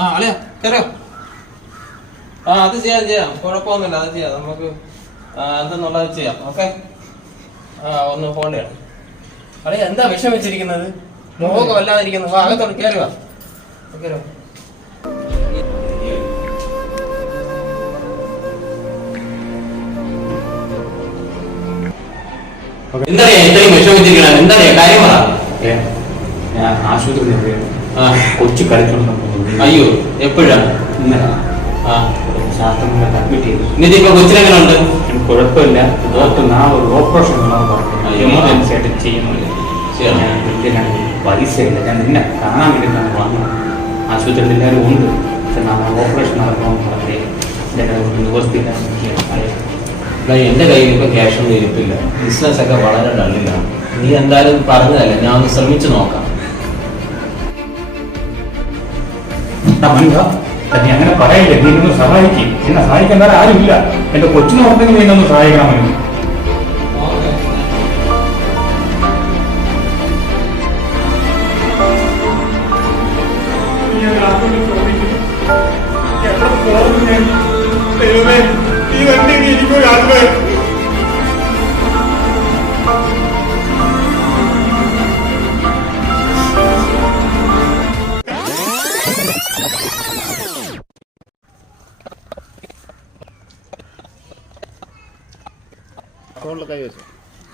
ആ അളിയാ കയറിയോ? ആ അത് ചെയ്യാം കുഴപ്പമൊന്നുമില്ല, അത് ചെയ്യാം. നമുക്ക് എന്തെന്നുള്ളത് ചെയ്യാം. ഓക്കെ. ഒന്ന് ഫോൺ ചെയ്യണം. അളിയ എന്താ വിഷം വെച്ചിരിക്കുന്നത്? മുഖമൊക്കെ വല്ലാതിരിക്കുന്നു. വാ അകത്തോട്ട് കയറി വാ. കയറി വാ. എന്താ ഇത്രയും വിഷമിച്ചിരിക്കണ? എന്താ കാര്യം പറ. ഞാൻ ആശുപത്രി കൊച്ചു കളിക്കണം. അയ്യോ എപ്പോഴാ? ഇന്നലെ ശാസ്ത്രങ്ങളൊക്കെ അഡ്മിറ്റ് ചെയ്തു. എന്നിട്ടിപ്പോ കൊച്ചിനെങ്ങനെ ഉണ്ട്? കുഴപ്പമില്ല. ഡോക്ടർ ഒരു ഓപ്പറേഷൻ എമർജൻസി ആയിട്ട് ചെയ്യുന്നില്ല. പൈസയില്ല. ഞാൻ നിന്നെ കാണാൻ വേണ്ടിയിട്ടാണ് വന്നത്. ആശുപത്രിയിൽ എല്ലാവരും ഉണ്ട്. ഓപ്പറേഷൻ നടക്കണമെന്ന് പറഞ്ഞേ എന്റെ കയ്യിൽ ഇപ്പൊ ക്യാഷ് ഒന്നും ഇരിപ്പില്ല. ബിസിനസ് ഒക്കെ വളരെ ഡള്ളിലാണ്. നീ എന്തായാലും പറഞ്ഞതല്ലേ, ഞാൻ ഒന്ന് ശ്രമിച്ചു നോക്കാം. നീ അങ്ങനെ പറയില്ലേ. നീ ഒന്ന് സഹായിക്കും. എന്നെ സഹായിക്കാൻ വേറെ ആരുമില്ല. എന്റെ കൊച്ചിനെ ഓർത്തെങ്കിൽ നീ ഒന്ന് സഹായിക്കണമെന്ന്.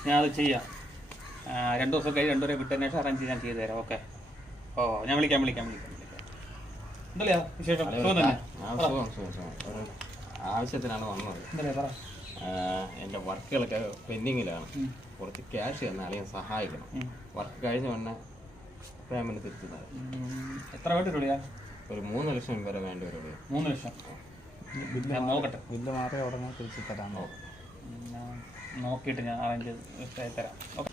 ഞാൻ അത് ചെയ്യാം. 2 ദിവസം കഴിഞ്ഞ് 2 വിട്ടതിന് ശേഷം അറേഞ്ച് ഞാൻ ചെയ്തു തരാം. ഓക്കെ. ഓ ഞാൻ വിളിക്കാം. എന്തല്ലേ വിശേഷം? ആവശ്യത്തിനാണ് വന്നത്. എന്റെ വർക്കുകളൊക്കെ പെൻഡിങ്ങിലാണ്. കുറച്ച് ക്യാഷ് തന്നെ അല്ലെങ്കിൽ സഹായിക്കണം. വർക്ക് കഴിഞ്ഞ ഉടനെ പേയ്മെന്റ് തിരിച്ചു തരാം. എത്ര വേണ്ടിട്ടുള്ളിയാ? ഒരു 3 ലക്ഷം വരെ വേണ്ടി വരും. 3 ലക്ഷം ഞാൻ നോക്കട്ടെ. ബില്ല് മാത്രമേ ഉടനെ തിരിച്ചു തരാമോ? നോക്കിയിട്ട് ഞാൻ അറേഞ്ച് തരാം. ഓക്കെ.